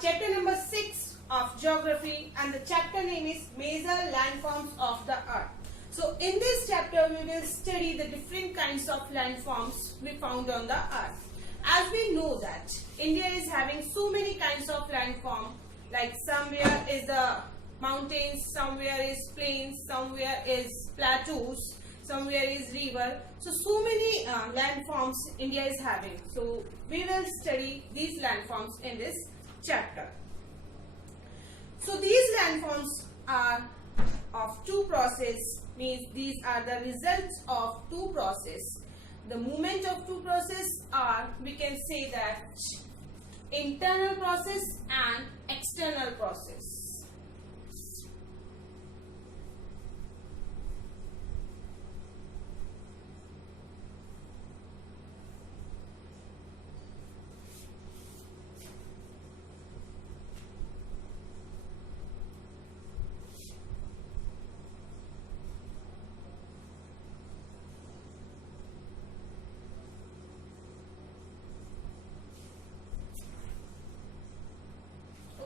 chapter number 6 of geography, and the chapter name is Major Landforms of the Earth. So in this chapter we will study the different kinds of landforms we found on the earth. As we know that India is having so many kinds of landform, like somewhere is the mountains, somewhere is plains, somewhere is plateaus, somewhere is river. So many landforms India is having. So we will study these landforms in this chapter. So these landforms are of two process, means these are the results of two process. The movement of two process are, we can say that, internal process and external process.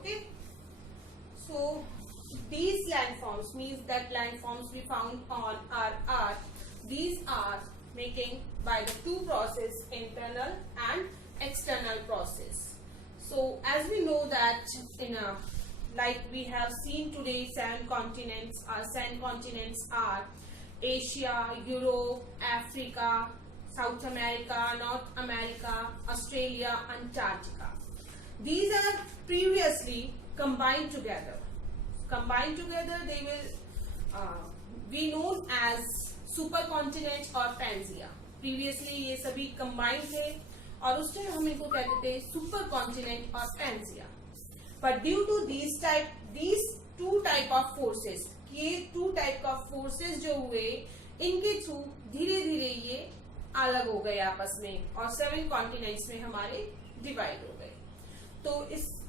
Okay, so these landforms means that landforms we found on our earth, these are making by the two process, internal and external process. So as we know that like we have seen today, seven continents are Asia, Europe, Africa, South America, North America, Australia, Antarctica. These are previously combined together. Combined together, they will be known as supercontinent or Pangaea. Previously, ये सभी combined थे और उस time हम इनको कहते थे supercontinent और Pangaea. But due to these two type of forces, ये two type of forces जो हुए, इनके थ्रू धीरे-धीरे ये अलग हो गए आपस में और 7 continents में हमारे डिवाइड हो गए. तो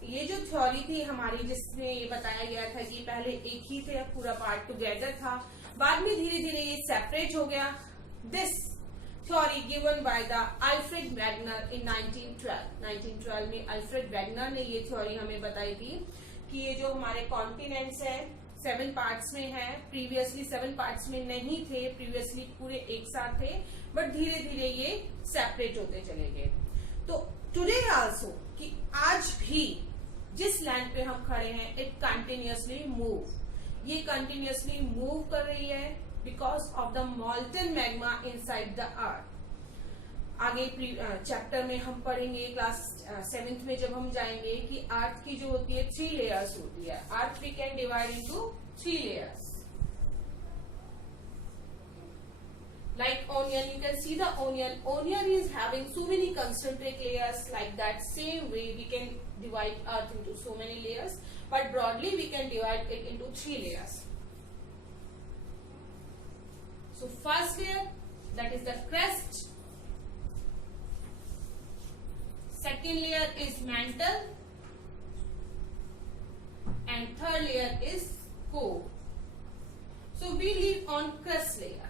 ये जो थ्योरी थी हमारी, जिसमें ये बताया गया था कि पहले एक ही थे, पूरा पार्ट टुगेदर था, बाद में धीरे धीरे ये सेपरेट हो गया. This theory given by the Alfred Wegener in 1912 में अल्फ्रेड वेगनर ने ये थ्योरी हमें बताई थी कि ये जो हमारे कॉन्टिनेंट्स है 7 पार्ट्स में है. प्रीवियसली 7 पार्ट्स में नहीं थे, प्रीवियसली पूरे एक साथ थे, बट धीरे धीरे ये सेपरेट होते चले गए. तो टुडे आल्सो, कि आज भी जिस लैंड पे हम खड़े हैं, इट कंटिन्यूअसली मूव, ये कंटिन्यूअसली मूव कर रही है because of the मॉल्टन magma inside the earth. आगे चैप्टर में हम पढ़ेंगे, क्लास 7th में जब हम जाएंगे, कि अर्थ की जो होती है 3 लेयर्स होती है. Earth we can divide into 3 layers. Like onion, you can see the onion. Onion is having so many concentric layers. Like that same way, we can divide earth into so many layers. But broadly, we can divide it into 3 layers. So first layer, that is the crust. Second layer is mantle, and third layer is core. So we live on crust layer.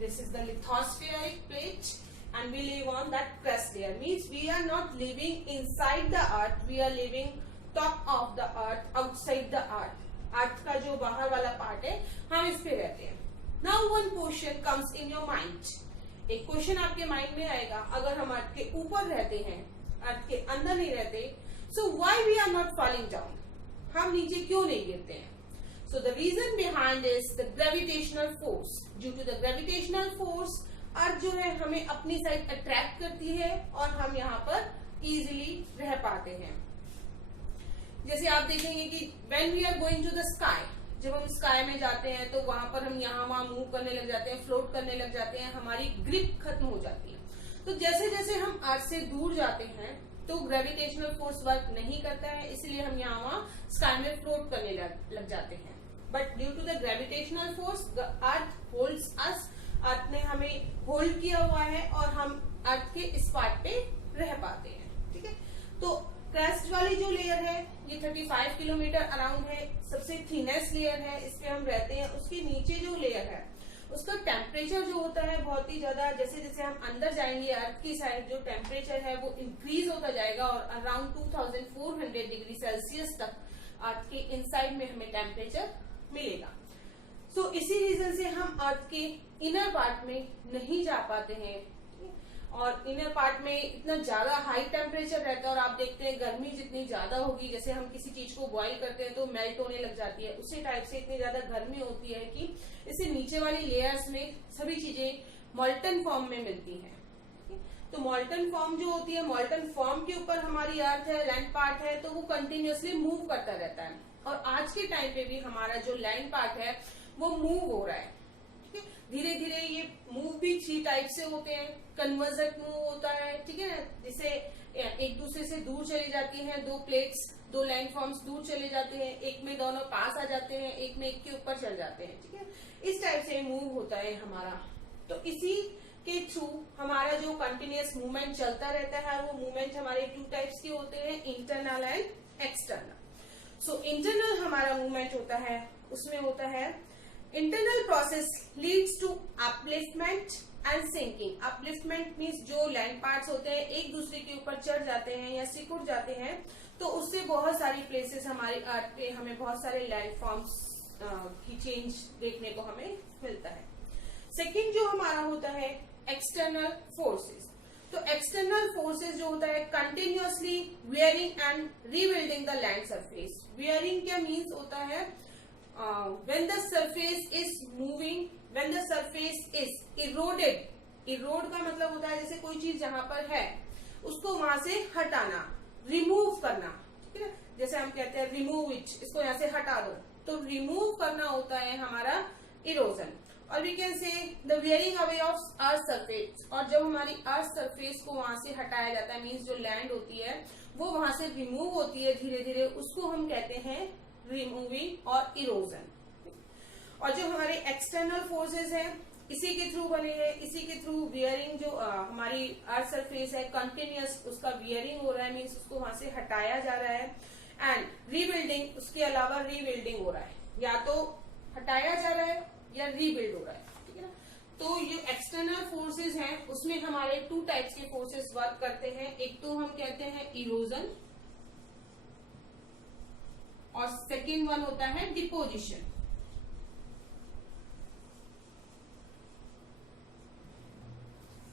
This is the lithospheric plate, and we live on that crust layer. Means we are not living inside the earth, we are living top of the earth, outside the earth. Earth का जो बाहर वाला part है, हम इस पे रहते हैं. Now one question comes in your mind. एक क्वेश्चन आपके माइंड में आएगा, अगर हम अर्थ के ऊपर रहते हैं, अर्थ के अंदर नहीं रहते, so why we are not falling down? हम नीचे क्यों नहीं गिरते हैं? So the reason behind is the gravitational force. Due to the gravitational force, अर्थ जो है हमें अपनी साइड अट्रैक्ट करती है और हम यहाँ पर इजीली रह पाते हैं. जैसे आप देखेंगे कि when we are going to the sky, जब हम स्काई में जाते हैं तो वहां पर हम यहाँ वहां मूव करने लग जाते हैं, फ्लोट करने लग जाते हैं, हमारी ग्रिप खत्म हो जाती है. तो जैसे जैसे हम अर्थ से दूर जाते हैं तो ग्रेविटेशनल फोर्स वर्क नहीं करता है, इसलिए हम यहाँ वहां स्काई में फ्लोट करने लग जाते हैं. But due to the gravitational force, the earth holds us. Earth ने हमें होल्ड किया हुआ है और हम अर्थ के इस पार्ट पे रह पाते हैं. ठीक है, तो क्रस्ट वाली जो लेयर है ये 35 किलोमीटर अराउंड है, सबसे थिनेस्ट लेयर है, इस पे हम रहते हैं. उसके नीचे जो लेयर है उसका टेम्परेचर जो होता है बहुत ही ज्यादा, जैसे जैसे हम अंदर जाएंगे अर्थ की साइड, जो टेम्परेचर है वो इंक्रीज होता जाएगा और अराउंड 2400 डिग्री सेल्सियस तक अर्थ के इनसाइड में हमें टेम्परेचर मिलेगा। सो इसी रीजन से हम अर्थ के इनर पार्ट में नहीं जा पाते हैं, और इनर पार्ट में इतना ज्यादा हाई टेम्परेचर रहता है, और आप देखते हैं गर्मी जितनी ज्यादा होगी, जैसे हम किसी चीज को बॉईल करते हैं तो मेल्ट होने लग जाती है, उसी टाइप से इतनी ज्यादा गर्मी होती है कि इससे नीचे वाली लेयर्स में सभी चीजें मॉल्टन फॉर्म में मिलती हैं। तो मॉल्टन फॉर्म जो होती है, मॉल्टन फॉर्म के ऊपर हमारी अर्थ है, लैंड पार्ट है, तो वो कंटिन्यूअसली मूव करता रहता है, और आज के टाइम पे भी हमारा जो लैंड पार्ट है वो मूव हो रहा है। धीरे धीरे ये मूव भी 3 टाइप से होते हैं। कन्वर्जेंट मूव होता है, ठीक है, जिसे एक दूसरे से दूर चली जाती हैं, 2 प्लेट्स, 2 लैंड फॉर्म्स दूर चले जाते हैं, एक में दोनों पास आ जाते हैं, एक में एक के ऊपर चल जाते हैं, ठीक है, इस टाइप से मूव होता है हमारा। तो इसी के थ्रू हमारा जो कंटिन्यूअस मूवमेंट चलता रहता है, वो मूवमेंट हमारे 2 टाइप्स के होते हैं, internal and external. So internal हमारा मूवमेंट होता है, उसमें होता है internal process leads to upliftment and sinking. Upliftment means जो लैंड पार्ट्स होते हैं एक दूसरे के ऊपर चढ़ जाते हैं या सिकुड़ जाते हैं, तो उससे बहुत सारी प्लेसेस हमारी अर्थ पे हमें बहुत सारे लैंड फॉर्म्स की चेंज देखने को हमें मिलता है। सेकंड जो हमारा होता है एक्सटर्नल फोर्सेस। तो एक्सटर्नल फोर्सेस जो होता है continuously wearing and rebuilding the land surface. Wearing क्या मीन्स होता है, when the surface is moving, when the surface is eroded, erode का मतलब होता है जैसे कोई चीज जहां पर है उसको वहां से हटाना, रिमूव करना, ठीक है, जैसे हम कहते हैं रिमूव इट, इसको यहाँ से हटा दो, तो रिमूव करना होता है हमारा इरोजन। और we can say the wearing away of earth surface, और जब हमारी अर्थ सरफेस को वहां से हटाया जाता है, मीन्स जो लैंड होती है वो वहां से रिमूव होती है धीरे धीरे, उसको हम कहते हैं रिमूविंग और इरोजन। और जो हमारे एक्सटर्नल फोर्सेस हैं इसी के थ्रू बने हैं, इसी के थ्रू वियरिंग जो हमारी अर्थ सरफेस है कंटिन्यूअस उसका वियरिंग हो रहा है, मीन्स उसको वहां से हटाया जा रहा है, एंड रीबिल्डिंग, उसके अलावा रीबिल्डिंग हो रहा है, या तो हटाया जा रहा है या रीबिल्ड हो रहा है, ठीक है ना। तो ये एक्सटर्नल फोर्सेस हैं उसमें हमारे 2 टाइप्स के फोर्सेस वर्क करते हैं, एक तो हम कहते हैं इरोजन और सेकेंड वन होता है डिपोजिशन।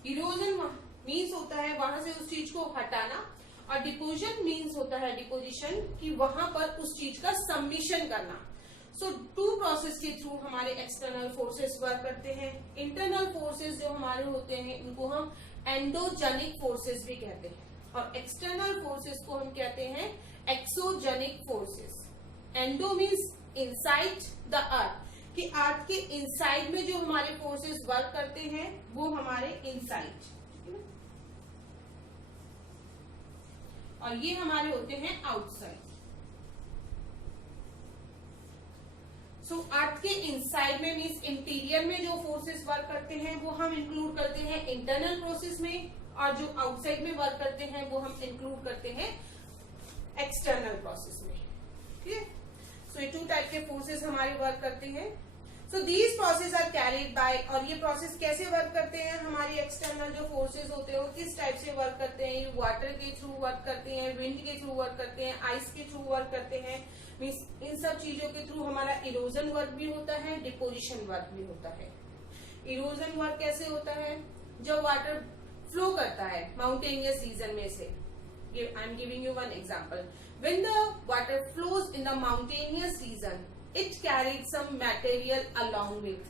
इरोजन मीन्स होता है वहां से उस चीज को हटाना, और डिपोजिशन मीन्स होता है डिपोजिशन कि वहां पर उस चीज का सबमिशन करना। सो 2 प्रोसेस के थ्रू हमारे एक्सटर्नल फोर्सेस वर्क करते हैं। इंटरनल फोर्सेस जो हमारे होते हैं इनको हम एंडोजेनिक फोर्सेस भी कहते हैं, और एक्सटर्नल फोर्सेस को हम कहते हैं exogenic forces. Endo means inside the earth, कि अर्थ के इनसाइड में जो हमारे फोर्सेस वर्क करते हैं वो हमारे इनसाइड, और ये हमारे होते हैं आउटसाइड। सो अर्थ के इनसाइड में मीन्स इंटीरियर में जो फोर्सेस वर्क करते हैं वो हम इंक्लूड करते हैं इंटरनल प्रोसेस में, और जो आउटसाइड में वर्क करते हैं वो हम इंक्लूड करते हैं एक्सटर्नल प्रोसेस में, ठीक है। सो ये 2 टाइप के फोर्सेस हमारे वर्क करते हैं। So these process are carried by, और ये प्रोसेस कैसे वर्क करते हैं, हमारी एक्सटर्नल जो फोर्सेस होते हैं वो किस टाइप से वर्क करते हैं, ये वाटर के थ्रू वर्क करते हैं, विंड के थ्रू वर्क करते हैं, आइस के थ्रू वर्क करते हैं, मीन्स इन सब चीजों के थ्रू हमारा इरोजन वर्क भी होता है, डिपोजिशन वर्क भी होता है। इरोजन वर्क कैसे होता है, जब वाटर फ्लो करता है माउंटेनियस रीजन में से, I am giving you one example, when the water flows in the mountainous region it carried some material along with,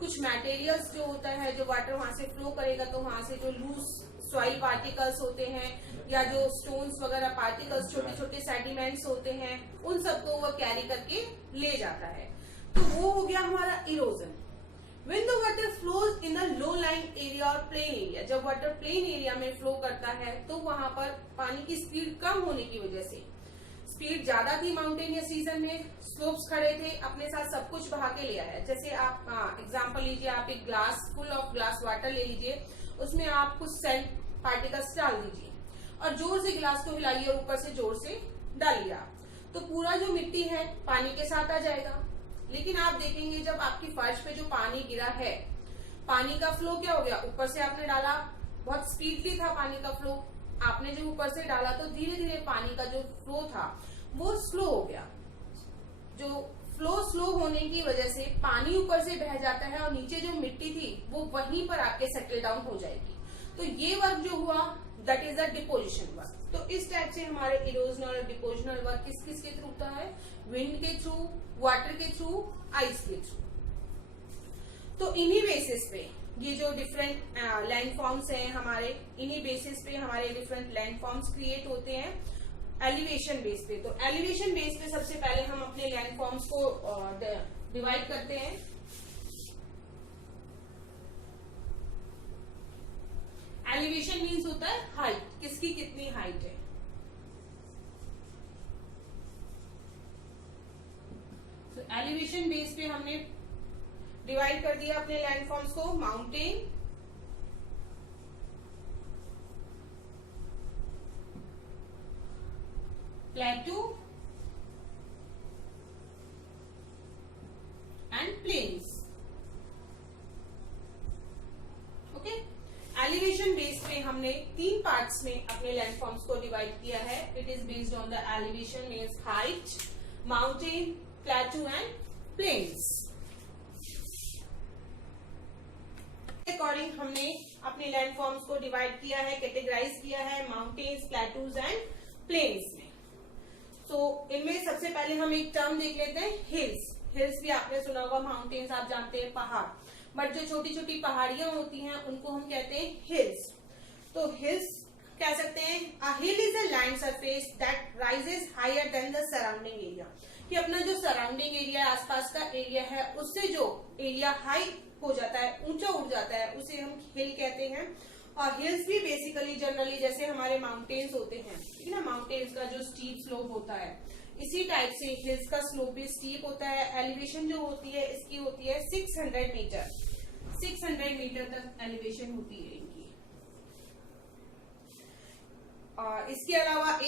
कुछ materials जो होता है जो वाटर वहां से फ्लो करेगा तो वहां से जो लूज सॉइल पार्टिकल्स होते हैं या जो स्टोन्स वगैरह पार्टिकल्स छोटे छोटे सेडिमेंट्स होते हैं उन सबको वो कैरी करके ले जाता है, तो वो हो गया हमारा erosion. When the water flows in a low lying area or plain area, जब वाटर प्लेन एरिया में फ्लो करता है तो वहां पर पानी की स्पीड कम होने की वजह से, स्पीड ज्यादा थी माउंटेनियस सीजन में, स्लोप्स खड़े थे, अपने साथ सब कुछ बहा के ले आया। जैसे आप एग्जांपल लीजिए, आप एक glass full of glass water ले लीजिए, उसमें आप कुछ सैंड पार्टिकल्स डाल दीजिए और जोर से गिलास को हिलाइए और ऊपर से जोर से डालिए आप, तो पूरा जो मिट्टी है पानी के साथ आ जाएगा। लेकिन आप देखेंगे जब आपकी फर्श पे जो पानी गिरा है, पानी का फ्लो क्या हो गया, ऊपर से आपने डाला, बहुत स्पीडली था पानी का फ्लो, आपने जो ऊपर से डाला तो धीरे धीरे पानी का जो फ्लो था वो स्लो हो गया। जो फ्लो स्लो होने की वजह से पानी ऊपर से बह जाता है और नीचे जो मिट्टी थी वो वहीं पर आके सेटल डाउन हो जाएगी। तो ये वर्क जो हुआ that is the deposition work. तो इस टाइप से हमारे इरोजनल और डिपोजिशनल वर्क किस किस के थ्रू होता है, विंड के थ्रू, वाटर के थ्रू, आइस के थ्रू। तो इन्हीं बेसिस पे ये जो डिफरेंट लैंड फॉर्म्स हैं हमारे, इन्हीं बेसिस पे हमारे डिफरेंट लैंड फॉर्म्स क्रिएट होते हैं एलिवेशन बेस पे। तो एलिवेशन बेस पे सबसे पहले हम अपने लैंड फॉर्म्स को डिवाइड करते हैं। एलिवेशन मीन्स होता है हाइट, किसकी कितनी हाइट है। तो एलिवेशन बेस पे हमने डिवाइड कर दिया अपने लैंड फॉर्म्स को, mountain, plateau and plains. Okay, elevation base पे हमने 3 पार्ट्स में अपने लैंड फॉर्म्स को डिवाइड किया है। It is based on the elevation means height, mountain, plateau and plains. According हमने अपने लैंड फॉर्म्स को डिवाइड किया है, कैटेगराइज किया है माउंटेन्स, प्लेटूज एंड प्लेन्स में। तो इनमें सबसे पहले हम एक टर्म देख लेते हैं, हिल्स। हिल्स भी आपने सुना होगा, माउंटेन्स आप जानते हैं पहाड़, बट जो छोटी छोटी पहाड़ियां होती हैं उनको हम कहते हैं हिल्स। तो हिल्स कह सकते हैं, a hill is a land surface that rises higher than the surrounding area, कि अपना जो सराउंडिंग एरिया, आसपास का एरिया है, उससे जो एरिया हाई हो जाता है, ऊंचा उठ जाता है, उसे हम हिल कहते हैं। और हिल्स भी बेसिकली जनरली जैसे हमारे माउंटेन्स होते हैं, ठीक है ना, माउंटेन्स का जो स्टीप स्लोप होता है, इसी टाइप से हिल्स का स्लोप भी स्टीप होता है। एलिवेशन जो होती है इसकी होती है 600 मीटर, 600 मीटर तक एलिवेशन होती है इनकी। और इसके अलावा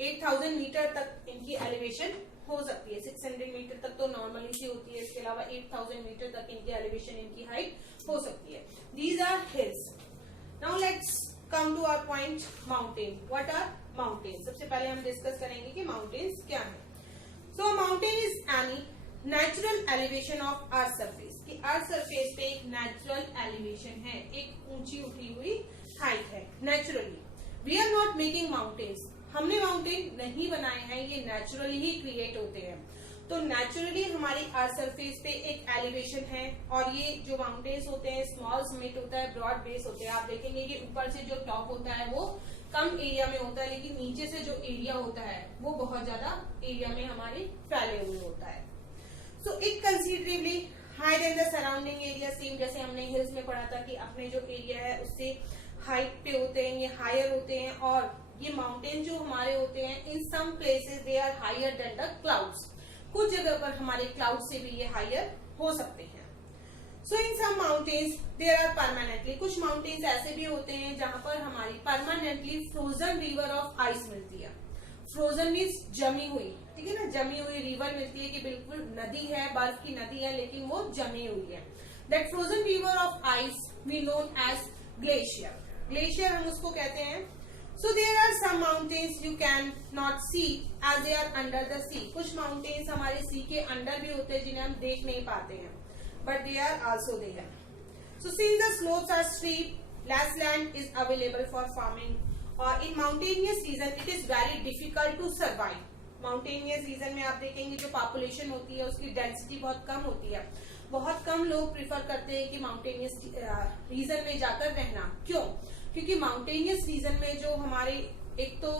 8000 मीटर तक इनकी एलिवेशन हो सकती है। 600 मीटर तक तो नॉर्मली सी होती है, इसके अलावा 8000 मीटर तक इनकी एलिवेशन, इनकी हाइट हो सकती है। These are hills. Now let's come to our point, mountain. What are mountain? सबसे पहले हम डिस्कस करेंगे कि माउंटेन्स क्या है। So mountain is any natural elevation of earth surface, कि अर्थ सरफेस पे एक नेचुरल एलिवेशन है, एक ऊंची उठी हुई हाइट है naturally. We are not making mountains, हमने माउंटेन नहीं बनाए हैं, ये नेचुरली ही क्रिएट होते हैं। तो नेचुरली हमारी अर्थ सरफेस पे एक एलिवेशन है, और ये जो माउंटेन्स होते हैं स्मॉल समिट होता है, ब्रॉड बेस होते हैं। आप देखेंगे कि ऊपर से जो टॉप होता है वो कम एरिया में होता है, लेकिन नीचे से जो एरिया होता है वो बहुत ज्यादा एरिया में हमारे फैले हुए होता है। So it considerably higher than the surrounding area, same जैसे हमने हिल्स में पढ़ा था कि अपने जो एरिया है उससे हाइट पे होते हैं, ये हायर होते हैं। और ये माउंटेन जो हमारे होते हैं, in some places they are higher than the clouds, कुछ जगह पर हमारे क्लाउड से भी ये हायर हो सकते हैं। सो इन सम माउंटेन्स देयर आर परमानेंटली, कुछ माउंटेन्स ऐसे भी होते हैं जहां पर हमारी permanently frozen river of ice मिलती है। फ्रोजन मीन्स जमी हुई, ठीक है ना, जमी हुई रिवर मिलती है, कि बिल्कुल नदी है, बर्फ की नदी है, लेकिन वो जमी हुई है। That frozen river of ice we known as glacier, glacier हम उसको कहते हैं। So there are some mountains you can not see as they are under the sea. कुछ mountains हमारे sea के अंदर भी होते हैं जिन्हें हम देख नहीं पाते हैं, but they are also there. So since the slopes are steep, less land is available for farming. और in mountainous region it is very difficult to survive. Mountainous region में आप देखेंगे जो population होती है उसकी density बहुत कम होती है, बहुत कम लोग प्रीफर करते हैं कि माउंटेनियस रीजन में जाकर रहना। क्यों? क्योंकि माउंटेनियस रीजन में जो हमारे एक तो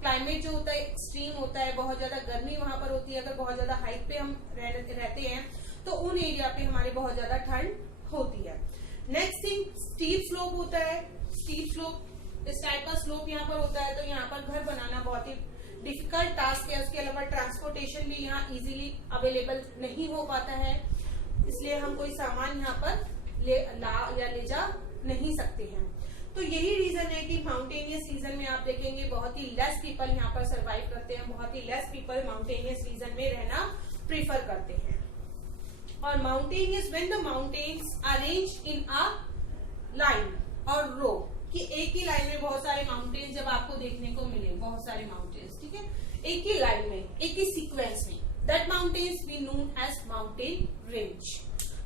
क्लाइमेट जो होता है एक्सट्रीम होता है, बहुत ज्यादा गर्मी वहां पर होती है। अगर बहुत ज्यादा हाइट पे हम रहते हैं तो उन एरिया पे हमारे बहुत ज्यादा ठंड होती है। नेक्स्ट थिंग, स्टीप स्लोप होता है। स्टीप स्लोप, इस टाइप का स्लोप यहाँ पर होता है, तो यहाँ पर घर बनाना बहुत ही डिफिकल्ट टास्क है। उसके अलावा ट्रांसपोर्टेशन भी यहाँ इजीली अवेलेबल नहीं हो पाता है, इसलिए हम कोई सामान यहाँ पर ले जा नहीं सकते हैं। तो यही रीजन है कि माउंटेनियस रीजन में आप देखेंगे बहुत ही लेस पीपल यहाँ पर सरवाइव करते हैं, बहुत ही लेस पीपल माउंटेनियस रीजन में रहना प्रीफर करते हैं। और mountain is when the mountains arrange in a line और रो, कि एक ही लाइन में बहुत सारे माउंटेन्स जब आपको देखने को मिले, बहुत सारे माउंटेन्स, ठीक है, एक ही लाइन में, एक ही सीक्वेंस में, that mountains we known as mountain range.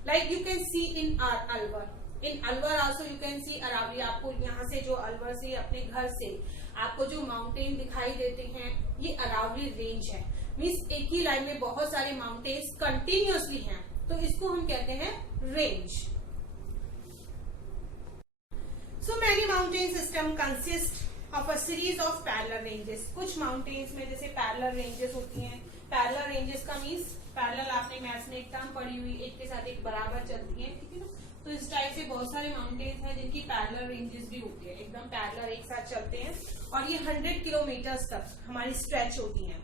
Like you can see in Alwar, in Alwar also you can see Aravalli. आपको यहाँ से जो अलवर से अपने घर से आपको जो माउंटेन दिखाई देते हैं ये अरावली रेंज है। मीन्स एक ही लाइन में बहुत सारे माउंटेन्स कंटिन्यूअसली हैं, तो इसको हम कहते हैं range. So many mountain system consist of a series of parallel ranges. कुछ mountains में जैसे parallel ranges होती हैं। parallel ranges का means parallel आपने मैथ्स में एक टर्म पढ़ी हुई, एक के साथ एक बराबर चलती है, ठीक है ना। तो इस टाइप से बहुत सारे mountains हैं जिनकी parallel ranges भी होती है, एकदम parallel एक साथ चलते हैं और ये 100 किलोमीटर तक हमारी स्ट्रेच होती हैं।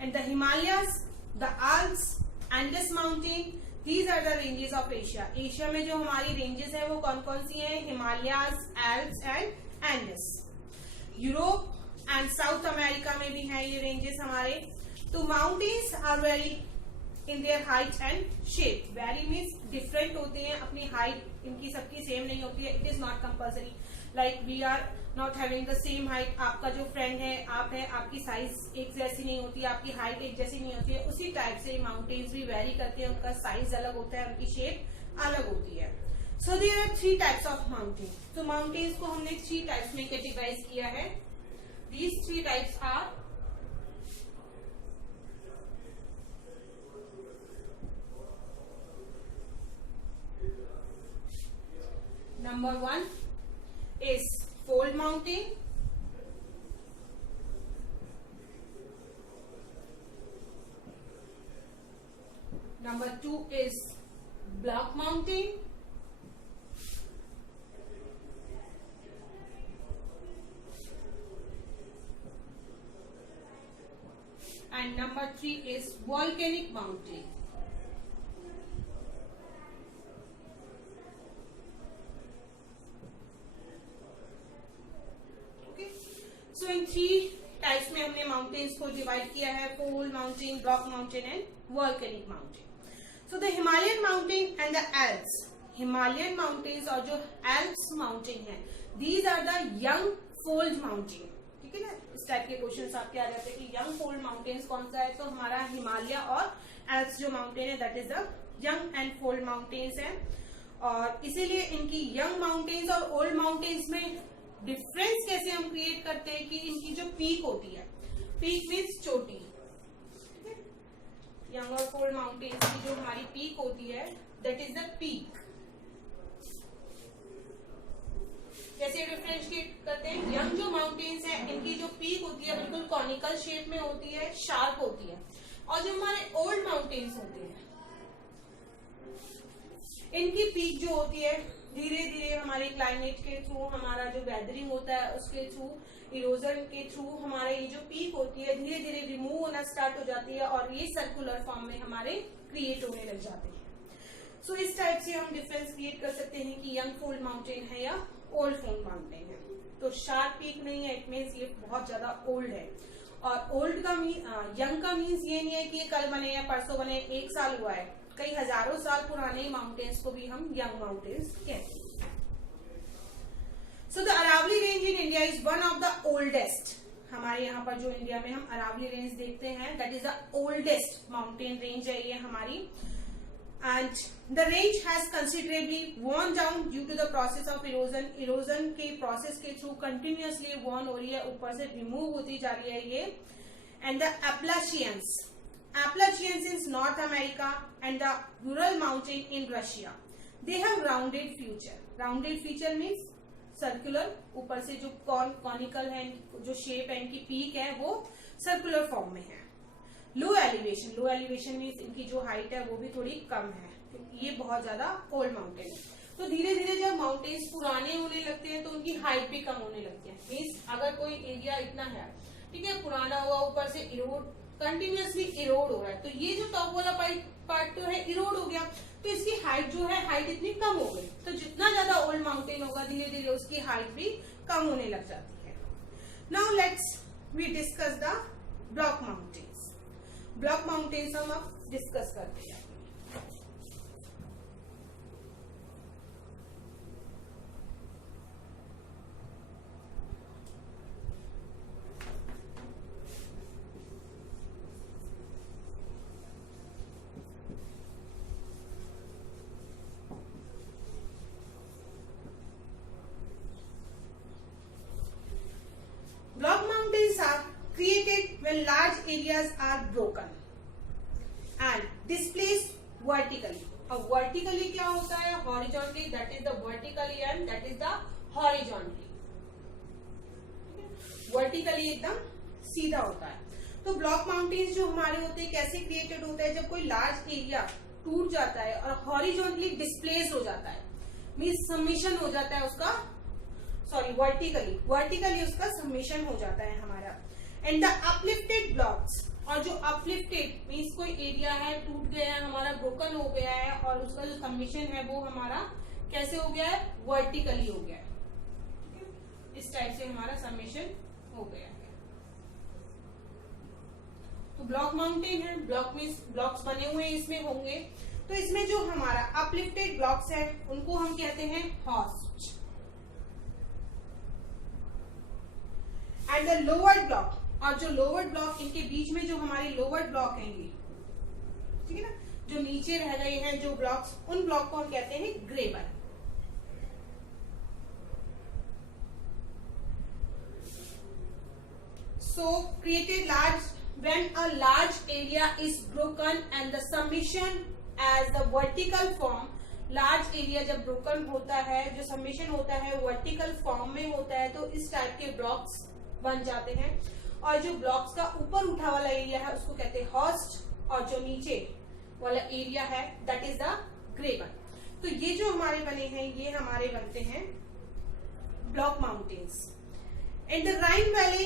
And the Himalayas, the Alps, Indus mountain, These are the ranges of Asia. Asia में जो हमारी रेंजेस है वो कौन कौन सी हैं? Himalayas, Alps and Andes. Europe and South America में भी हैं ये रेंजेस हमारे। तो mountains are vary in their height and shape. Vary means different होते हैं, अपनी हाइट इनकी सबकी सेम नहीं होती है। It is not compulsory, like we are not having the same height. आपका जो फ्रेंड है, आप है, आपकी साइज एक जैसी नहीं होती, आपकी हाइट एक जैसी नहीं होती है। उसी टाइप से माउंटेन्स भी वेरी करते हैं, उनका साइज अलग होता है, उनकी शेप अलग होती है। So there are 3 types of mountain. तो माउंटेन्स को हमने 3 टाइप्स में कैटेगराइज किया है। These 3 types are number 1 is fold mountain, number 2 is block mountain, and number 3 is volcanic mountain. So in 3 types में हमने माउंटेन्स को डिवाइड किया है, fold mountain, block mountain and volcanic mountain. So the Himalayan mountain and the Alps, Himalayan mountains और जो Alps mountain है, these are the young fold mountain, ठीक है ना। इस टाइप के क्वेश्चन आपके आ जाते हैं कि यंग फोल्ड माउंटेन्स कौन सा है, तो हमारा हिमालय और एल्प्स जो माउंटेन है that is the young and fold mountains है। और इसीलिए इनकी यंग माउंटेन्स और ओल्ड माउंटेन्स में डिफरेंस कैसे हम क्रिएट करते हैं कि इनकी जो पीक होती है, पीक मीन्स चोटी, यंग और फोल्ड माउंटेन्स की जो हमारी पीक होती है दैट इज द पीक। कैसे डिफरेंशिएट करते हैं? यंग जो माउंटेन्स है इनकी जो पीक होती है बिल्कुल कॉनिकल शेप में होती है, शार्प होती है, और जो हमारे ओल्ड माउंटेन्स होते हैं इनकी पीक जो होती है धीरे धीरे हमारे क्लाइमेट के थ्रू, हमारा जो वेदरिंग होता है उसके थ्रू, इरोजन के थ्रू हमारा ये जो पीक होती है धीरे धीरे रिमूव होना स्टार्ट हो जाती है और ये सर्कुलर फॉर्म में हमारे क्रिएट होने लग जाते हैं। सो इस टाइप से हम डिफरेंस क्रिएट कर सकते हैं कि यंग फोल्ड माउंटेन है या ओल्ड फोल्ड माउंटेन है। तो शार्प पीक नहीं है, इट मीन्स ये बहुत ज्यादा ओल्ड है। और ओल्ड का यंग का मीन्स ये नहीं है कि ये कल बने या परसों बने, 1 साल हुआ है, कई हजारों साल पुराने माउंटेन्स को भी हम यंग माउंटेन्स कहते हैं। So the Aravalli range in India is one of the oldest. हमारे यहाँ पर जो इंडिया में हम अरावली रेंज देखते हैं that is the oldest mountain range है ये हमारी। And the range has considerably worn down due to the process of erosion. Erosion के प्रोसेस के थ्रू कंटिन्यूअसली worn हो रही है, ऊपर से रिमूव होती जा रही है ये। And the Appalachians, Appalachians is North America and the Ural mountain in Russia. They have rounded feature. Rounded feature means circular, ऊपर से जो कॉनिकल है, जो शेप है, इनकी पीक है वो सर्कुलर फॉर्म में है। लो एलिवेशन, लो एलिवेशन मीन्स इनकी जो हाइट है वो भी थोड़ी कम है, ये बहुत ज्यादा ओल्ड माउंटेन है। तो धीरे धीरे जब माउंटेन्स पुराने होने लगते हैं तो उनकी हाइट भी कम होने लगती है। मीन्स अगर कोई एरिया इतना है, ठीक है, पुराना हुआ, ऊपर से इरोड, कंटिन्यूअसली इरोड हो रहा है, तो ये जो टॉप वाला पार्ट तो है इरोड हो गया, तो इसकी हाइट जो है हाइट इतनी कम हो गई। तो जितना ज्यादा ओल्ड माउंटेन होगा धीरे धीरे उसकी हाइट भी कम होने लग जाती है। Now let's we discuss the block mountains. Block mountains हम अब डिस्कस करते हैं। Block mountains are created when large areas are broken and displaced vertically. अब vertically क्या होता है? Horizontally, that is the vertically and that is the horizontally. Vertically एकदम सीधा होता है। तो ब्लॉक माउंटेन्स जो हमारे होते हैं कैसे क्रिएटेड होता है? जब कोई लार्ज एरिया टूट जाता है और हॉरिजॉन्टली डिस्प्लेस हो जाता है, मींस सबमिशन हो जाता है उसका, सॉरी वर्टिकली उसका सबमिशन हो जाता है हमारा। एंड द अपलिफ्टेड ब्लॉक्स, और जो अपलिफ्टेड मीन्स कोई एरिया है टूट गया है हमारा, ब्रोकन हो गया है और उसका जो सबमिशन है वो हमारा कैसे हो गया है? वर्टिकली हो गया है। इस टाइप से हमारा सबमिशन हो गया है। तो ब्लॉक माउंटेन है, ब्लॉक मीन्स ब्लॉक्स बने हुए इसमें होंगे। तो इसमें जो हमारा अपलिफ्टेड ब्लॉक्स है उनको हम कहते हैं host, and the lower block, और जो लोअर ब्लॉक इनके बीच में जो हमारे लोअर ब्लॉक हैं ये, ठीक है ना, जो नीचे रह गए हैं जो ब्लॉक्स, उन ब्लॉक को हम कहते हैं gravel. So created large when a large area is broken and the submission as the vertical form, large area जब ब्रोकन होता है, जो सबमिशन होता है वर्टिकल फॉर्म में होता है, तो इस टाइप के ब्लॉक्स बन जाते हैं। और जो ब्लॉक्स का ऊपर उठा वाला एरिया है उसको कहते हैं हॉस्ट, और जो नीचे वाला एरिया है दैट इज द ग्रेबल। तो ये जो हमारे बने हैं ये हमारे बनते हैं block mountains. In the Rhine valley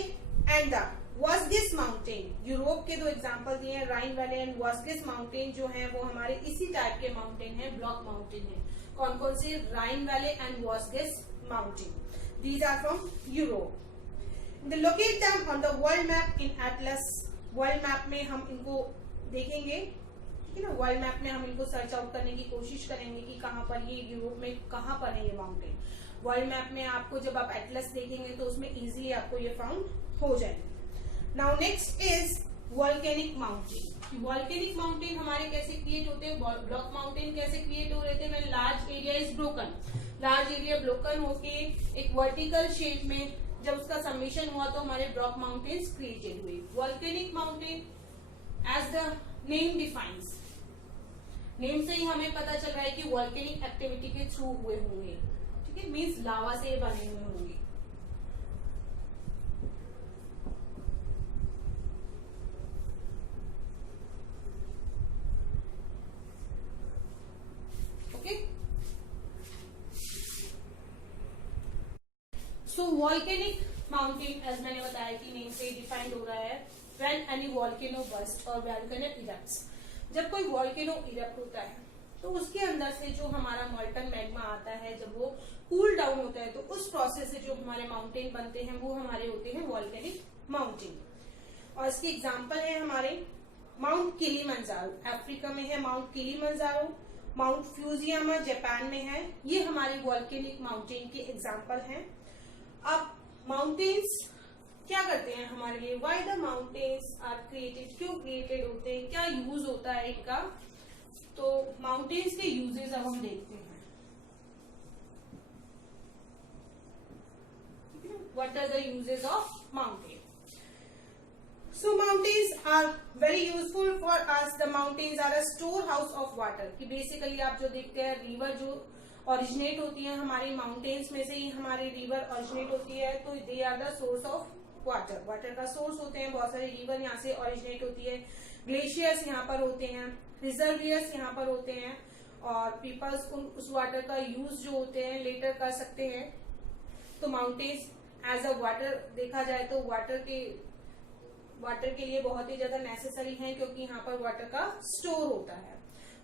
and the वॉस्गिस माउंटेन, यूरोप के दो एग्जांपल दिए हैं, राइन वैली एंड वॉस्गिस माउंटेन जो है वो हमारे इसी टाइप के माउंटेन है, ब्लॉक माउंटेन है। कौन कौन से? राइन वैली एंड वॉस्गिस mountain, these are from Europe. They locate them on the world map in Atlas. World map में हम इनको देखेंगे, ठीक है ना, वर्ल्ड मैप में हम इनको सर्च आउट करने की कोशिश करेंगे कि कहाँ पर ये यूरोप में कहाँ पर है ये माउंटेन। वर्ल्ड मैप में आपको जब आप एटलस देखेंगे तो उसमें इजीली आपको ये फाउंड हो जाएंगे। Now next is volcanic mountain. Volcanic mountain हमारे कैसे क्रिएट होते हैं? ब्लॉक माउंटेन कैसे क्रिएट हो रहे थे? When large area is broken, large area broken होके एक वर्टिकल शेप में जब उसका सबमिशन हुआ तो हमारे ब्लॉक माउंटेन्स क्रिएटेड हुए। Volcanic mountain as the name defines, name से ही हमें पता चल रहा है कि वॉल्केनिक एक्टिविटी के थ्रू हुए होंगे, ठीक है, मीन्स लावा से बने हुए होंगे। सो वॉल्केनिक माउंटेन एज मैंने बताया कि नेम से डिफाइंड हो रहा है व्हेन एनी वॉल्केनो बर्स्ट और वॉल्केनो इरप्ट्स। जब कोई वॉल्केनो इरप्ट होता है तो उसके अंदर से जो हमारा मॉल्टन मैग्मा आता है, जब वो कूल डाउन होता है तो उस प्रोसेस से जो हमारे माउंटेन बनते हैं वो हमारे होते हैं वॉल्केनिक माउंटेन। और इसके एग्जाम्पल है हमारे माउंट किलिमंजारो, अफ्रीका में है mount Kilimanjaro, mount Fujiyama Japan में है, ये हमारे वॉल्केनिक माउंटेन के एग्जाम्पल हैं। अब माउंटेन्स क्या करते हैं हमारे लिए? Why the mountains are created, क्यों क्रिएटेड होते हैं, क्या यूज होता है इनका? तो माउंटेन्स के यूजेस अब हम देखते हैं। What are the uses of mountain? So mountains are very useful for us. The mountains are a storehouse of water. कि बेसिकली आप जो देखते हैं रिवर जो ओरिजिनेट होती है हमारे माउंटेन्स में से ही हमारी रिवर ओरिजिनेट होती है, तो they are the source of water, water का सोर्स होते हैं। बहुत सारी रिवर यहाँ से ओरिजिनेट होती है, ग्लेशियर्स यहाँ पर होते हैं, रिजर्वियर्स यहाँ पर होते हैं, और पीपल्स उस वाटर का यूज जो होते हैं लेटर कर सकते हैं। तो माउंटेन्स एज अ वाटर देखा जाए तो वाटर के लिए बहुत ही ज्यादा नेसेसरी है, क्योंकि यहाँ पर वाटर का स्टोर होता है।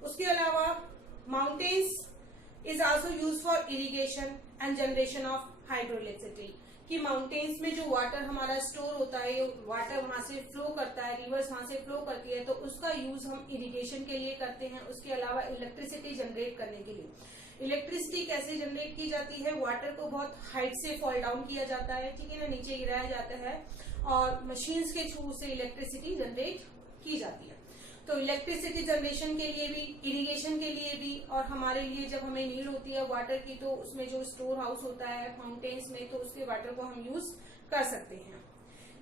उसके अलावा mountains is also use for irrigation and generation of hydroelectricity. कि माउंटेन्स में जो वाटर हमारा स्टोर होता है, ये वाटर वहां से फ्लो करता है, रिवर्स वहां से फ्लो करती है, तो उसका यूज हम इरिगेशन के लिए करते हैं। उसके अलावा इलेक्ट्रिसिटी जनरेट करने के लिए। इलेक्ट्रिसिटी कैसे जनरेट की जाती है? वाटर को बहुत हाइट से फॉल डाउन किया जाता है, ठीक है ना, नीचे गिराया जाता है और मशीन्स के थ्रू से इलेक्ट्रिसिटी जनरेट की जाती है। तो इलेक्ट्रिसिटी जनरेशन के लिए भी, इरिगेशन के लिए भी, और हमारे लिए जब हमें नीड होती है वाटर की, तो उसमें जो स्टोर हाउस होता है माउंटेन्स में, तो उसके वाटर को हम यूज कर सकते हैं।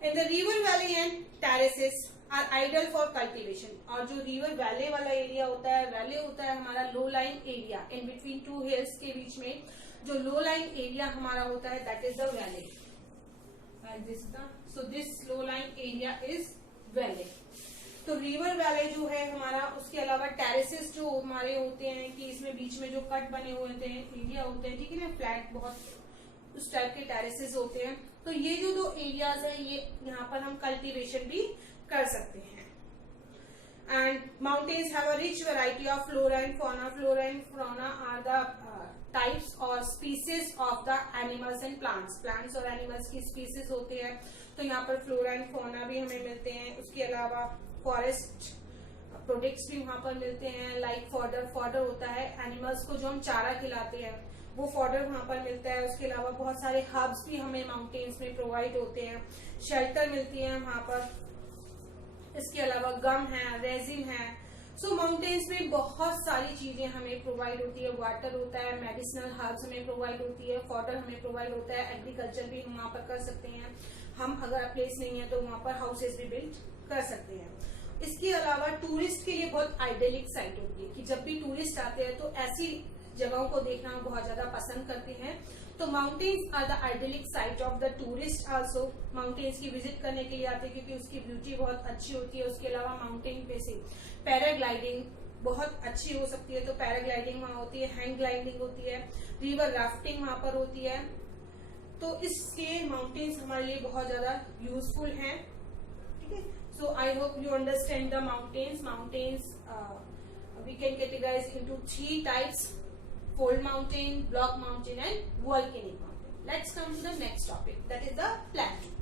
In the river valley and terraces are ideal for cultivation. और जो रिवर वैले वाला एरिया होता है, वैले होता है हमारा low line area in between two hills के बीच में जो लो लाइन एरिया हमारा होता है, that is the valley. So this low line area is valley. तो रिवर वैले जो है हमारा, उसके अलावा टेरेसेस जो हमारे होते हैं कि इसमें बीच में जो कट बने हुए होते हैं, एरिया होते हैं, ठीक है ना, फ्लैट बहुत उस टाइप के टेरेसेस होते हैं। तो ये जो दो एरियाज है, ये यहाँ पर हम कल्टीवेशन भी कर सकते हैं। And mountains have a rich variety of flora and fauna. Flora and fauna are the types और species of the animals and plants. Plants और एनिमल्स की स्पीसीज होते हैं, तो यहाँ पर फ्लोरा एंड फौना भी हमें मिलते हैं। उसके अलावा फॉरेस्ट प्रोडक्ट्स भी वहां पर मिलते हैं, लाइक फॉडर। फॉडर होता है एनिमल्स को जो हम चारा खिलाते हैं, वो फॉडर वहां पर मिलता है। उसके अलावा बहुत सारे हब्स भी हमें माउंटेन्स में प्रोवाइड होते हैं, शेल्टर मिलती है वहां पर। इसके अलावा गम है, रेजिन है। सो माउंटेन्स में बहुत सारी चीजें हमें प्रोवाइड होती है। वाटर होता है, मेडिसिनल हर्ब्स हमें प्रोवाइड होती है, फॉडर हमें प्रोवाइड होता है, एग्रीकल्चर भी हम वहां पर कर सकते हैं। हम अगर प्लेस नहीं है तो वहां पर हाउसेज भी बिल्ड कर सकते हैं। इसके अलावा टूरिस्ट के लिए बहुत आइडेलिक साइट होती है कि जब भी टूरिस्ट आते हैं तो ऐसी जगहों को देखना बहुत ज्यादा पसंद करते हैं। तो mountains are the idyllic site of the tourist also. Mountains की विजिट करने के लिए आते हैं क्योंकि उसकी ब्यूटी बहुत अच्छी होती है। उसके अलावा माउंटेन पे से पैराग्लाइडिंग बहुत अच्छी हो सकती है, तो पैराग्लाइडिंग वहां होती है, हैंग ग्लाइडिंग होती है, रिवर राफ्टिंग वहां पर होती है। तो इसके माउंटेन्स हमारे लिए बहुत ज्यादा यूजफुल हैं, ठीक है। So I hope you understand the mountains. Mountains we can categorize into 3 types: fold mountain, block mountain, and volcanic mountain. Let's come to the next topic, that is the plateau.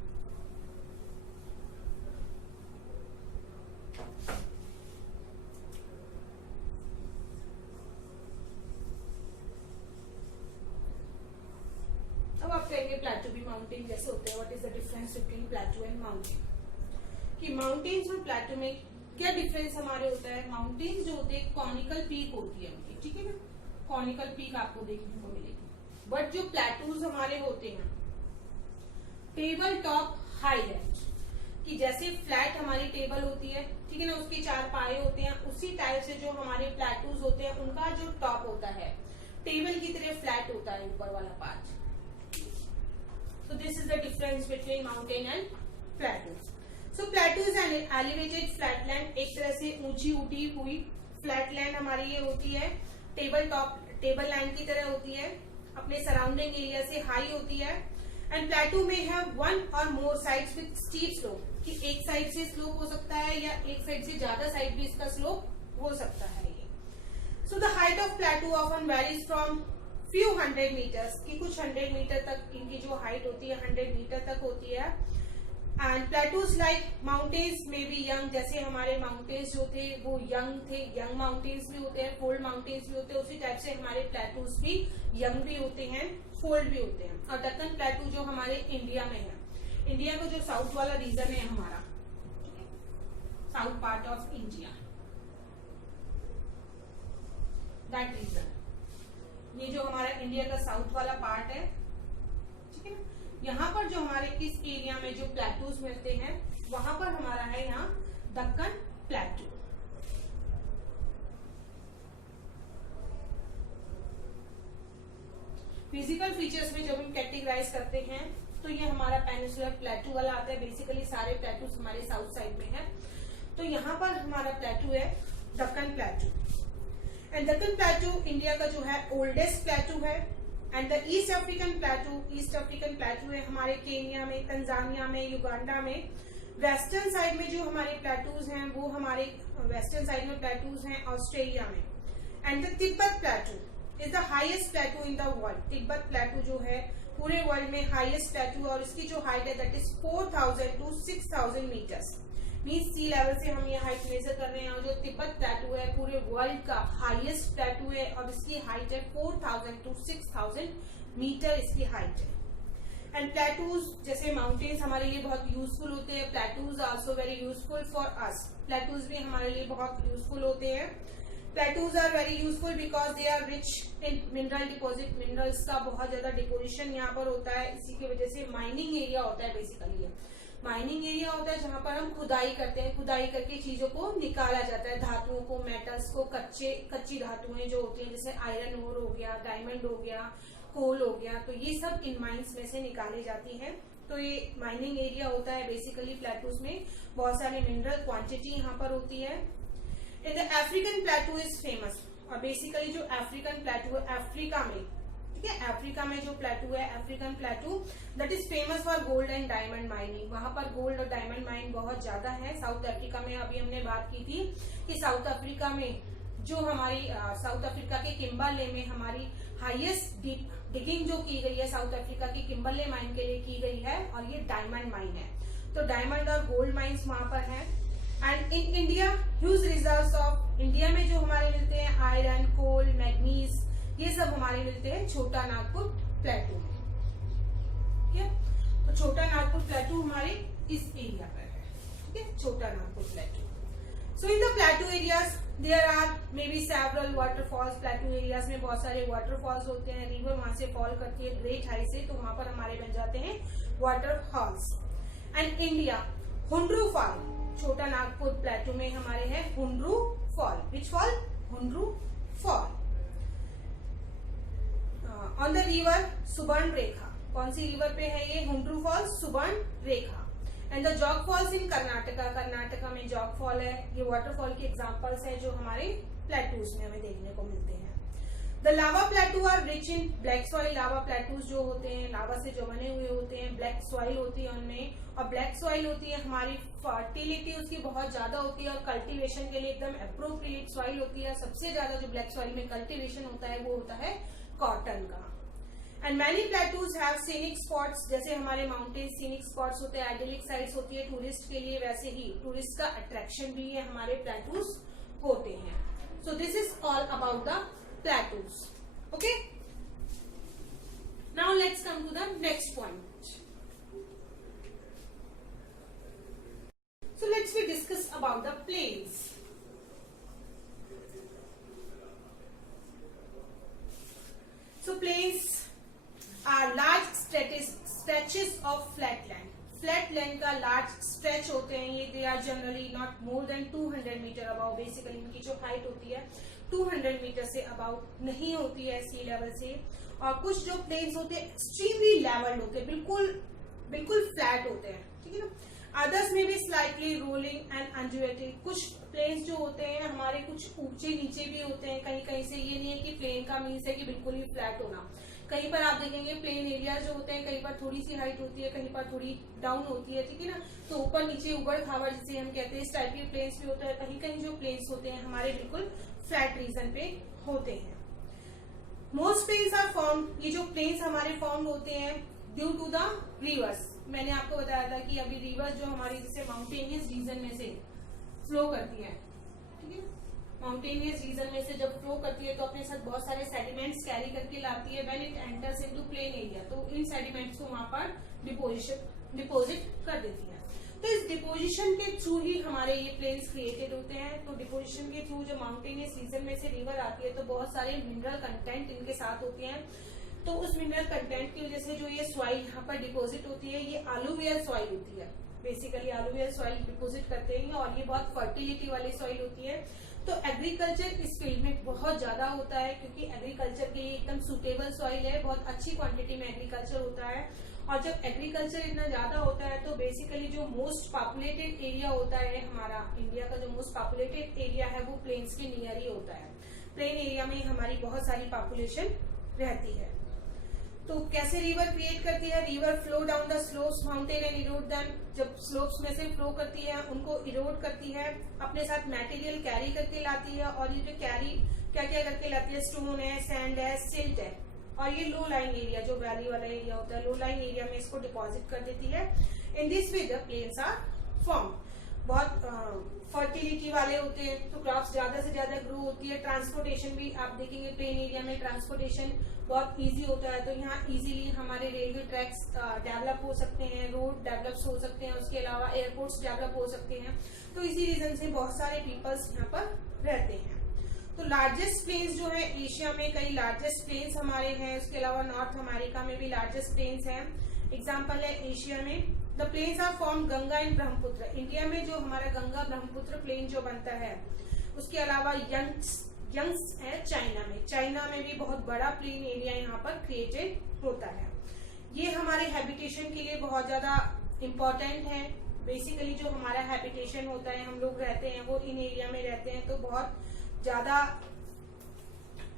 अब आप कहेंगे प्लेटू भी mountain जैसे होते हैं, what is the difference between प्लेटू and mountain? कि mountains और प्लेटू में क्या डिफरेंस हमारे होता है? माउंटेन्स जो होते हैं कॉनिकल पीक होती है उनकी, ठीक है ना, कॉनिकल पीक आपको देखने को मिलेगी। बट जो प्लेटूज हमारे होते हैं टेबल टॉप हाई लैंड, कि जैसे फ्लैट हमारी टेबल होती है, ठीक है ना, उसके 4 पाए होते हैं, उसी टाइप से जो हमारे प्लेटूज होते हैं उनका जो टॉप होता है टेबल की तरह फ्लैट होता है, ऊपर वाला part. So this is the difference between mountain and plateau. So plateau is an elevated flatland, एक तरह से ऊंची उठी हुई फ्लैटलैंड हमारी ये होती है, टेबल टॉप, टेबल लैंड की तरह होती है, अपने सराउंडिंग एरिया से हाई होती है। एंड प्लेटू में have 1 or more sides with steep slope, कि एक साइड से स्लोप हो सकता है या एक साइड से ज्यादा साइड भी इसका स्लोप हो सकता है ये। So the height of plateau often varies from few 100 meters, कि कुछ 100 मीटर तक इनकी जो हाइट होती है 100 मीटर तक होती है। एंड प्लेटूज लाइक माउंटेन्स में भी यंग, जैसे हमारे माउंटेन्स जो थे वो यंग थे, यंग माउंटेन्स भी होते हैं, फोल्ड माउंटेन्स भी होते हैं, उसी टाइप से हमारे प्लेटूज भी यंग भी होते हैं, फोल्ड भी होते हैं। और दक्कन प्लेटू जो हमारे इंडिया में है, इंडिया का जो साउथ वाला रीजन है हमारा, south part of India, that region, ये जो हमारा इंडिया का साउथ वाला पार्ट है, ठीक है ना, यहाँ पर जो हमारे इस एरिया में जो प्लेटूज मिलते हैं वहां पर हमारा है यहाँ दक्कन प्लेटू। फिजिकल फीचर्स में जब हम कैटेगराइज करते हैं तो ये हमारा पेनिनसुलर प्लेटू वाला आता है। बेसिकली सारे प्लेटूज हमारे साउथ साइड में है, तो यहाँ पर हमारा प्लेटू है दक्कन प्लेटू। एंड दक्कन प्लेटू इंडिया का जो है ओल्डेस्ट प्लेटू है। एंड द ईस्ट अफ्रीकन प्लेटू है हमारे केनिया में, तंजानिया में, युगांडा में। वेस्टर्न साइड में जो हमारे प्लेटूज हैं वो हमारे वेस्टर्न साइड में प्लेटूज हैं ऑस्ट्रेलिया में। And the Tibet प्लेटू is the highest प्लेटू in the world. Tibet प्लेटू जो है पूरे वर्ल्ड में हाईएस्ट प्लेटू और इसकी जो हाइट है that is 4000 to 6000 meters. Means sea level से हम ये हाइट मेजर कर रहे हैं और जो तिब्बत प्लेटू है पूरे वर्ल्ड का हाईएस्ट प्लेटू है और इसकी हाइट है 4000 to 6000 मीटर इसकी हाइट है। एंड प्लेटूज जैसे माउंटेन्स हमारे लिए बहुत यूजफुल होते हैं, plateaus also very useful for us. Plateaus भी हमारे लिए बहुत यूजफुल होते हैं। Plateaus are very useful because they are rich in mineral deposit. Minerals का बहुत ज्यादा डिपोजिशन यहाँ पर होता है, इसी की वजह से माइनिंग एरिया होता है। बेसिकली माइनिंग एरिया होता है जहां पर हम खुदाई करते हैं, खुदाई करके चीजों को निकाला जाता है, धातुओं को, मेटल्स को, कच्ची धातुएं जो होती हैं जैसे आयरन ओर हो गया, डायमंड हो गया, कोल हो गया, तो ये सब इन माइंस में से निकाली जाती है। तो ये माइनिंग एरिया होता है बेसिकली प्लेटूज में। बहुत सारे मिनरल क्वांटिटी यहाँ पर होती है। In the African प्लेटू is famous, और बेसिकली जो अफ्रीकन प्लेटू है अफ्रीका में, ठीक है, अफ्रीका में जो प्लेटू है African प्लेटू that is famous for gold and diamond mining. वहां पर गोल्ड और डायमंड माइन बहुत ज्यादा है। साउथ अफ्रीका में अभी हमने बात की थी कि साउथ अफ्रीका में जो हमारी साउथ अफ्रीका के किम्बरले में हमारी हाईएस्ट डिगिंग जो की गई है साउथ अफ्रीका की किम्बरले माइन के लिए की गई है और ये डायमंड माइन है। तो डायमंड और गोल्ड माइंस वहां पर है। And in India huge reserves of, India में जो हमारे मिलते हैं आयरन, कोल, मैग्नीज, ये सब हमारे मिलते हैं छोटा नागपुर प्लेटू में। ठीक है, तो छोटा नागपुर प्लेटू हमारे इस एरिया पर है। ठीक है, Chota Nagpur plateau. So in the plateau areas there are may be several waterfalls. Plateau areas में बहुत सारे वाटरफॉल्स होते हैं, रिवर वहां से फॉल करती है ग्रेट हाइट से, तो वहां पर हमारे बन जाते हैं waterfalls. And India Hundru fall, Chota Nagpur plateau में हमारे है Hundru fall. Which fall? Hundru fall. On the river Subarnarekha, कौन सी रिवर पे है ये? Hundru fall, Subarnarekha. And the Jog falls in Karnataka, Karnataka में जॉग फॉल है। ये वाटरफॉल के एग्जांपल्स हैं जो हमारे प्लेटूज में हमें देखने को मिलते हैं। The lava plateau are rich in black soil. Lava plateaus जो होते हैं लावा से जो बने हुए होते हैं, ब्लैक सॉइल होती है उनमें, और ब्लैक सॉइल होती है हमारी फर्टिलिटी उसकी बहुत ज्यादा होती है और कल्टीवेशन के लिए एकदम अप्रोप्रिएट सॉइल होती है। सबसे ज्यादा जो ब्लैक सॉइल में कल्टीवेशन होता है वो होता है कॉटन का। And many plateaus have scenic spots, जैसे हमारे माउंटेन सीनिक स्पॉट्स होते हैं, आइडियलिक साइट्स होती है टूरिस्ट के लिए, वैसे ही टूरिस्ट का अट्रैक्शन भी है हमारे प्लेटूज होते हैं। So this is all about the plateaus. Okay, now let's come to the next point. So let's we discuss about the plains. So plains are large stretches of flat land. Flat land का large stretch होते हैं ये, they are generally not more than 200 meter above. Basically इनकी जो height होती है 200 metre से above नहीं होती है sea level से। और कुछ जो plains होते हैं extremely leveled होते हैं, बिल्कुल flat होते हैं, ठीक है ना। Others may be slightly rolling and undulating. कुछ प्लेन्स जो होते हैं हमारे कुछ ऊंचे नीचे भी होते हैं कहीं कहीं से। ये नहीं है कि प्लेन का मीन्स है कि बिल्कुल ही फ्लैट होना। कहीं पर आप देखेंगे प्लेन एरिया जो होते हैं कहीं पर थोड़ी सी हाइट होती है, कहीं पर थोड़ी डाउन होती है, ठीक है ना। तो ऊपर नीचे उबड़ खाबड़ जिसे हम कहते हैं इस टाइप के प्लेन्स भी होता है। कहीं कहीं जो प्लेन्स होते हैं हमारे बिल्कुल फ्लैट रीजन पे होते हैं। मोस्ट प्लेन्स आर फॉर्म, ये जो प्लेन्स हमारे फॉर्म होते हैं ड्यू टू द रिवर्स। मैंने आपको बताया था कि अभी रिवर जो हमारी जैसे माउंटेनियस रीजन में से फ्लो करती है, ठीक है, माउंटेनियस रीजन में से जब फ्लो करती है तो अपने साथ बहुत सारे सेडिमेंट्स कैरी करके लाती है। When it enters into plain area तो इन सेडिमेंट्स को वहां पर डिपोजिट कर देती है। तो इस डिपोजिशन के थ्रू ही हमारे ये प्लेन्स क्रिएटेड होते हैं। तो डिपोजिशन के थ्रू जब माउंटेनियस रीजन में से रिवर आती है तो बहुत सारे मिनरल कंटेंट इनके साथ होते हैं। तो उस मिनरल कंटेंट की वजह से जो ये सॉइल यहाँ पर डिपोजिट होती है ये आलूवियल सॉइल होती है। बेसिकली आलूवियल सॉइल डिपोजिट करते हैं और ये बहुत फर्टिलिटी वाली सॉइल होती है। तो एग्रीकल्चर इस फील्ड में बहुत ज्यादा होता है क्योंकि एग्रीकल्चर के लिए एकदम सुटेबल सॉइल है, बहुत अच्छी क्वांटिटी में एग्रीकल्चर होता है। और जब एग्रीकल्चर इतना ज्यादा होता है तो बेसिकली जो मोस्ट पॉपुलेटेड एरिया होता है हमारा इंडिया का, जो मोस्ट पॉपुलेटेड एरिया है वो प्लेन्स के नियर ही होता है। प्लेन एरिया में हमारी बहुत सारी पॉपुलेशन रहती है। तो कैसे रिवर क्रिएट करती है? River flow down the slopes mountain and Erode them. जब स्लोप्स में से फ्लो करती है उनको इरोड करती है, अपने साथ मटेरियल कैरी करके लाती है। और ये जो कैरी क्या क्या करके लाती है, स्टोन है, सैंड है, सिल्ट है, और ये लो लाइन एरिया जो वैली वाला एरिया होता है, लो लाइन एरिया में इसको डिपॉजिट कर देती है। In this way the plains are form. बहुत फर्टिलिटी वाले होते हैं तो क्रॉप्स ज्यादा से ज्यादा ग्रो होती है। ट्रांसपोर्टेशन भी आप देखेंगे प्लेन एरिया में ट्रांसपोर्टेशन बहुत इजी होता है, तो यहाँ इजीली हमारे रेलवे ट्रैक्स डेवलप हो सकते हैं, रोड डेवलप हो सकते हैं, उसके अलावा एयरपोर्ट्स डेवलप हो सकते हैं। तो इसी रीजन से बहुत सारे पीपल्स यहाँ पर रहते हैं। तो लार्जेस्ट प्लेन्स जो है एशिया में कई लार्जेस्ट प्लेन्स हमारे हैं, उसके अलावा नॉर्थ अमेरिका में भी लार्जेस्ट प्लेन्स हैं। एग्जाम्पल है एशिया में the plains are form Ganga and Brahmaputra. India में जो हमारा गंगा ब्रह्मपुत्र प्लेन जो बनता है, उसके अलावा यंग्स है चाइना में। चाइना में भी बहुत बड़ा प्लेन एरिया यहाँ पर क्रिएटेड होता है। ये हमारे हैबिटेशन के लिए बहुत ज्यादा इम्पोर्टेंट है। बेसिकली जो हमारा हैबिटेशन होता है, हम लोग रहते हैं वो इन एरिया में रहते हैं, तो बहुत ज्यादा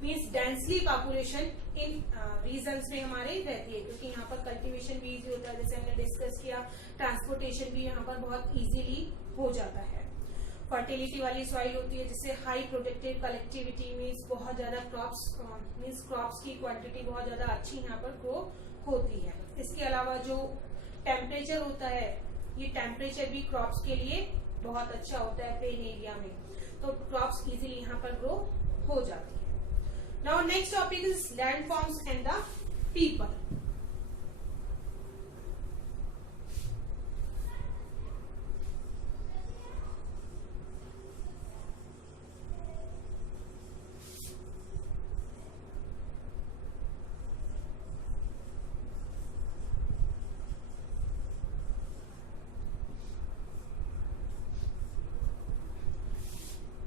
मीन्स डेंसली पॉपुलेशन इन रीजन्स में हमारे रहती है, क्योंकि यहाँ पर कल्टीवेशन भी इजी होता है, जैसे हमने डिस्कस किया। ट्रांसपोर्टेशन भी यहाँ पर बहुत इजीली हो जाता है। फर्टिलिटी वाली सॉइल होती है, जिससे हाई प्रोडक्टिव कलेक्टिविटी मीन्स बहुत ज्यादा क्रॉप्स की क्वांटिटी बहुत ज्यादा अच्छी यहाँ पर ग्रो होती है। इसके अलावा जो टेम्परेचर होता है, ये टेम्परेचर भी क्रॉप्स के लिए बहुत अच्छा होता है प्लेन एरिया में, तो क्रॉप्स इजीली यहाँ पर ग्रो हो जाती है। Now next topic is landforms and the people.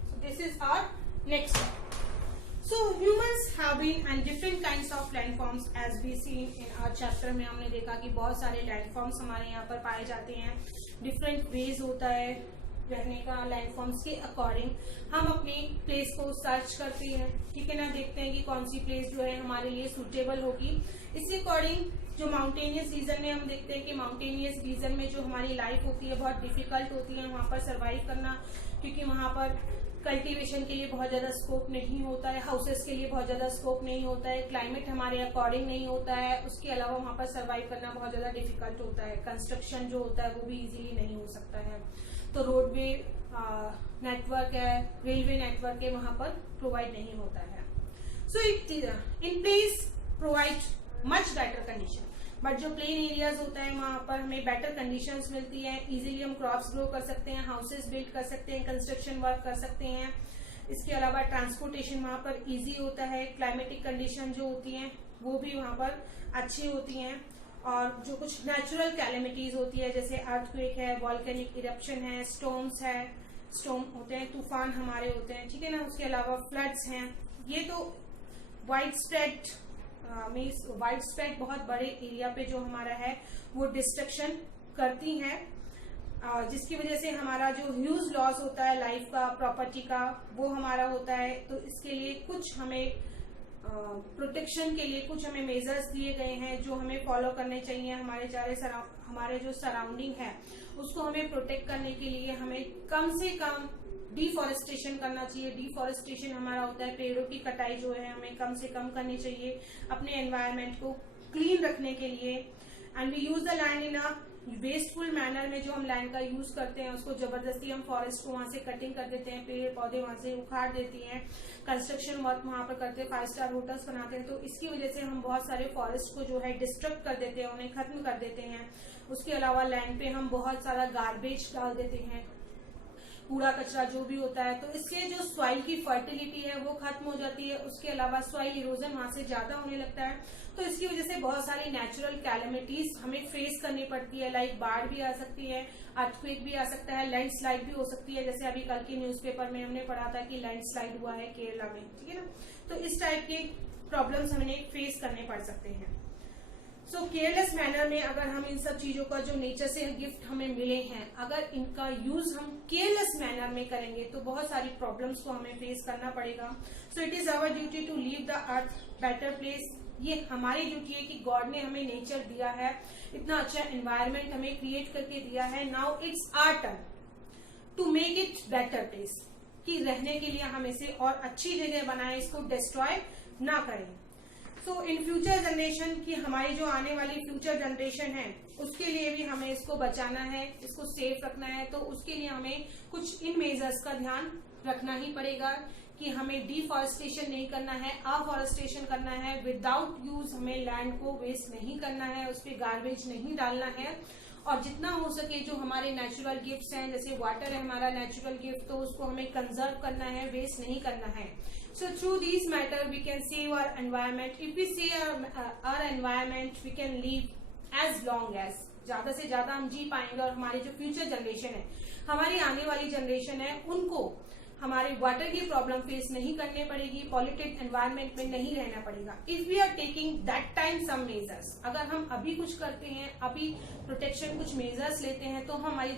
So this is our next topic. So humans have been and different kinds of landforms as we see in our chapter में हमने देखा कि बहुत सारे लैंडफॉर्म्स हमारे यहाँ पर पाए जाते हैं। डिफरेंट वेज होता है रहने का। लैंडफॉर्म्स के अकॉर्डिंग हम अपनी प्लेस को सर्च करते हैं, ठीक है ना, देखते हैं कि कौन सी प्लेस जो है हमारे लिए सुटेबल होगी। इसी अकॉर्डिंग जो माउंटेनियस रीजन में हम देखते हैं कि माउंटेनियस रीजन में जो हमारी लाइफ होती है बहुत डिफिकल्ट होती है वहां पर सर्वाइव करना, क्योंकि वहां पर कल्टीवेशन के लिए बहुत ज्यादा स्कोप नहीं होता है, हाउसेस के लिए बहुत ज्यादा स्कोप नहीं होता है, क्लाइमेट हमारे अकॉर्डिंग नहीं होता है। उसके अलावा वहां पर सर्वाइव करना बहुत ज्यादा डिफिकल्ट होता है। कंस्ट्रक्शन जो होता है वो भी इजीली नहीं हो सकता है। तो रोडवे नेटवर्क है, रेलवे नेटवर्क है, वहां पर प्रोवाइड नहीं होता है। So in place provide much better condition, but जो प्लेन एरियाज होता है वहां पर हमें बेटर कंडीशंस मिलती हैं। इजीली हम क्रॉप्स ग्रो कर सकते हैं, हाउसेस बिल्ड कर सकते हैं, कंस्ट्रक्शन वर्क कर सकते हैं। इसके अलावा ट्रांसपोर्टेशन वहां पर इजी होता है। क्लाइमेटिक कंडीशन जो होती हैं वो भी वहां पर अच्छी होती हैं। और जो कुछ नेचुरल कैलेमिटीज होती है, जैसे अर्थक्वेक है, वॉल्केनिक इरप्शन है, स्टॉर्म होते हैं, तूफान हमारे होते हैं, ठीक है ना। उसके अलावा फ्लड्स हैं। ये तो wide spread means wide spread बहुत बड़े एरिया पे जो हमारा है वो डिस्ट्रक्शन करती हैं, जिसकी वजह से हमारा जो ह्यूज लॉस होता है लाइफ का, प्रॉपर्टी का, वो हमारा होता है। तो इसके लिए कुछ हमें प्रोटेक्शन के लिए कुछ हमें मेजर्स दिए गए हैं जो हमें फॉलो करने चाहिए। हमारे जो सराउंडिंग है उसको हमें प्रोटेक्ट करने के लिए हमें कम से कम डिफॉरेस्टेशन करना चाहिए। डिफॉरेस्टेशन हमारा होता है पेड़ों की कटाई जो है हमें कम से कम करनी चाहिए अपने एनवायरनमेंट को क्लीन रखने के लिए। And we use the land in a wasteful manner में, जो हम लैंड का यूज करते हैं उसको जबरदस्ती हम फॉरेस्ट को वहां से कटिंग कर देते हैं, पेड़ पौधे वहां से उखाड़ देती हैं, कंस्ट्रक्शन वर्क वहां पर करते हैं, 5 स्टार होटल्स बनाते हैं। तो इसकी वजह से हम बहुत सारे फॉरेस्ट को जो है डिस्ट्रक्ट कर देते हैं, उन्हें खत्म कर देते हैं। उसके अलावा लैंड पे हम बहुत सारा गार्बेज डाल देते हैं, कूड़ा कचरा जो भी होता है, तो इससे जो सॉइल की फर्टिलिटी है वो खत्म हो जाती है। उसके अलावा सॉइल इरोजन वहां से ज्यादा होने लगता है, तो इसकी वजह से बहुत सारी नेचुरल कैलेमिटीज हमें फेस करनी पड़ती है। लाइक बाढ़ भी आ सकती है, अर्थक्वेक भी आ सकता है, लैंडस्लाइड भी हो सकती है। जैसे अभी कल के न्यूज़पेपर में हमने पढ़ा था कि लैंडस्लाइड हुआ है केरला में, ठीक है ना। तो इस टाइप के प्रॉब्लम्स हमें फेस करने पड़ सकते हैं। सो केयरलेस मैनर में अगर हम इन सब चीजों का जो नेचर से गिफ्ट हमें मिले हैं, अगर इनका यूज हम केयरलेस मैनर में करेंगे तो बहुत सारी प्रॉब्लम्स को हमें फेस करना पड़ेगा। So it is our duty to leave the earth better place. ये हमारी ड्यूटी है कि गॉड ने हमें नेचर दिया है, इतना अच्छा एनवायरनमेंट हमें क्रिएट करके दिया है। Now it's our turn to make it better place, कि रहने के लिए हम इसे और अच्छी जगह बनाएं, इसको डिस्ट्रॉय ना करें। सो इन फ्यूचर जनरेशन की, हमारी जो आने वाली फ्यूचर जनरेशन है उसके लिए भी हमें इसको बचाना है, इसको सेफ रखना है। तो उसके लिए हमें कुछ इन मेजर्स का ध्यान रखना ही पड़ेगा कि हमें डिफॉरेस्टेशन नहीं करना है, अफॉरेस्टेशन करना है, विदाउट यूज हमें लैंड को वेस्ट नहीं करना है, उस पर गार्बेज नहीं डालना है, और जितना हो सके जो हमारे नेचुरल गिफ्ट्स हैं, जैसे वाटर है हमारा नेचुरल गिफ्ट, तो उसको हमें कंजर्व करना है, वेस्ट नहीं करना है। So through this matter we can save our environment. If we save our environment we can live as long as, ज्यादा से ज्यादा हम जी पाएंगे, और हमारी जो फ्यूचर जनरेशन है, हमारी आने वाली जनरेशन है, उनको हमारे वाटर की प्रॉब्लम फेस नहीं करनी पड़ेगी, पॉल्यूटेड एनवायरनमेंट में नहीं रहना पड़ेगा। If we are taking that time some measures, अगर हम अभी कुछ करते हैं, अभी प्रोटेक्शन कुछ मेजर्स लेते हैं, तो हमारी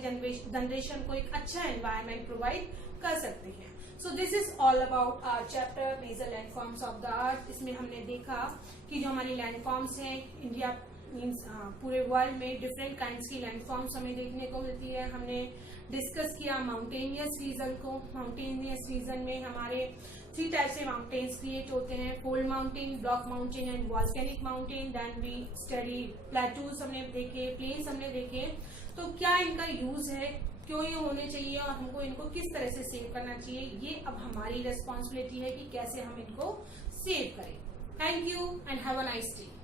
जनरेशन को एक अच्छा एनवायरनमेंट प्रोवाइड कर सकते हैं। So this is all about our chapter major landforms of the earth. इसमें हमने देखा कि जो हमारी लैंडफॉर्म्स हैं, इंडिया मीन्स पूरे वर्ल्ड में डिफरेंट काइंड्स की लैंडफॉर्म्स हमें देखने को मिलती है। हमने डिस्कस किया माउंटेनियस रीजन को। माउंटेनियस रीजन में हमारे 3 टाइप से माउंटेन्स क्रिएट होते हैं, fold mountain, block mountain and volcanic mountain. Then we study plateaus हमने देखे, प्लेन्स हमने देखे। तो क्या इनका यूज है, क्यों ये होने चाहिए, और हमको इनको किस तरह से सेव करना चाहिए, ये अब हमारी रेस्पॉन्सिबिलिटी है कि कैसे हम इनको सेव करें। Thank you and have a nice day.